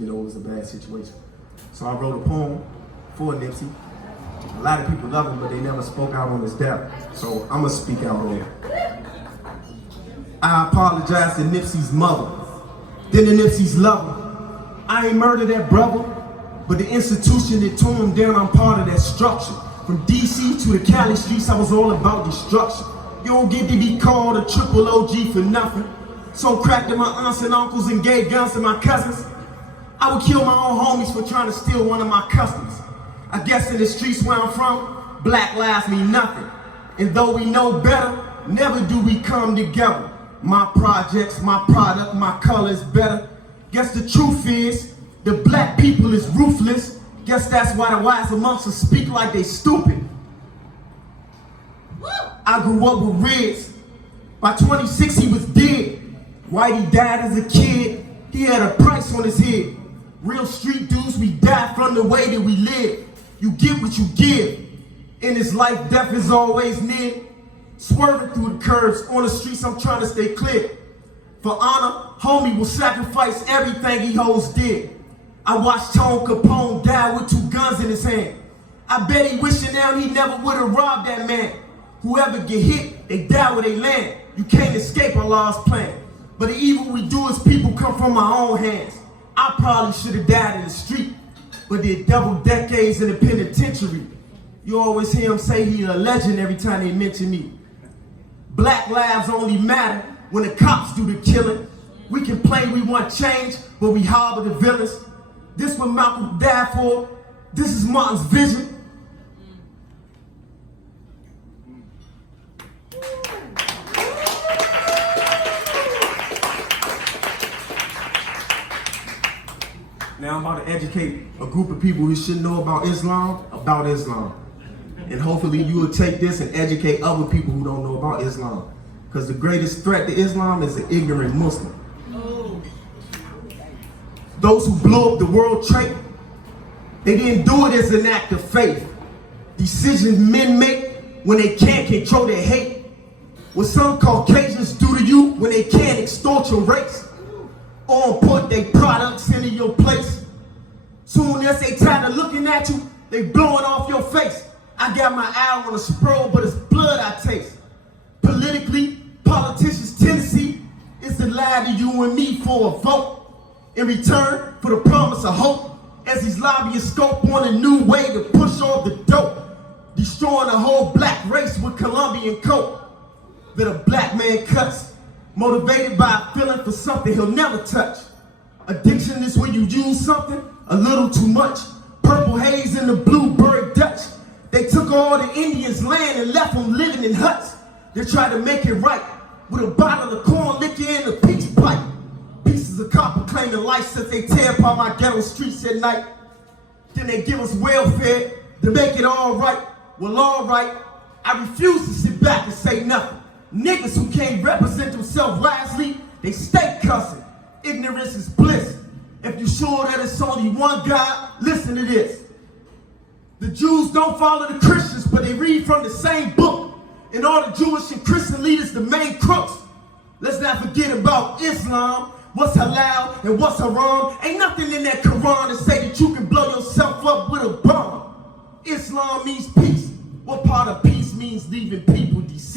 even though it was a bad situation. So I wrote a poem for Nipsey. A lot of people love him, but they never spoke out on his death. So I'm gonna speak out on it. I apologize to Nipsey's mother, then to Nipsey's lover. I ain't murdered that brother, but the institution that tore him down, I'm part of that structure. From DC to the Cali streets, I was all about destruction. You don't get to be called a triple OG for nothing. So cracked to my aunts and uncles and gave guns to my cousins. I would kill my own homies for trying to steal one of my customers. I guess in the streets where I'm from, black lives mean nothing. And though we know better, never do we come together. My projects, my product, my color is better. Guess the truth is, the black people is ruthless. Guess that's why the wise amongst us speak like they stupid. I grew up with Reds. By 26 he was dead. Whitey died as a kid. He had a price on his head. Real street dudes, we die from the way that we live. You get what you give. In this life, death is always near. Swerving through the curves, on the streets I'm trying to stay clear. For honor, homie will sacrifice everything he holds dear. I watched Tone Capone die with 2 guns in his hand. I bet he wishing now he never would have robbed that man. Whoever get hit, they die where they land. You can't escape Allah's plan. But the evil we do as people come from our own hands. I probably should have died in the street, but did double decades in the penitentiary. You always hear him say he's a legend every time they mention me. Black lives only matter when the cops do the killing. We complain we want change, but we harbor the villains. This what Malcolm died for. This is Martin's vision. Now I'm about to educate a group of people who should know about Islam. And hopefully you will take this and educate other people who don't know about Islam. Because the greatest threat to Islam is the ignorant Muslim. Those who blew up the World Trade, they didn't do it as an act of faith. Decisions men make when they can't control their hate. What some Caucasians do to you when they can't extort your race. Or put their products into your place. Soon as they tired of looking at you, they blowing off your face. I got my eye on a scroll, but it's blood I taste. Politically, politicians' tendency is to lie to you and me for a vote. In return for the promise of hope, as these lobbyists scope on a new way to push off the dope. Destroying the whole black race with Colombian coke. That a black man cuts, motivated by a feeling for something he'll never touch. Addiction is when you use something a little too much. Purple haze in the bluebird Dutch. They took all the Indians' land and left them living in huts. They tried to make it right with a bottle of corn liquor and a peach pipe. Pieces of copper claiming life since they tear apart my ghetto streets at night. Then they give us welfare to make it all right. Well, all right, I refuse to sit back and say nothing. Niggas who can't represent themselves wisely, they stay cussing. Ignorance is bliss. If you're sure that it's only one God, listen to this. The Jews don't follow the Christians, but they read from the same book. And all the Jewish and Christian leaders, the main crooks. Let's not forget about Islam. What's halal and what's haram. Ain't nothing in that Quran to say that you can blow yourself up with a bomb. Islam means peace. What part of peace means leaving people deceased?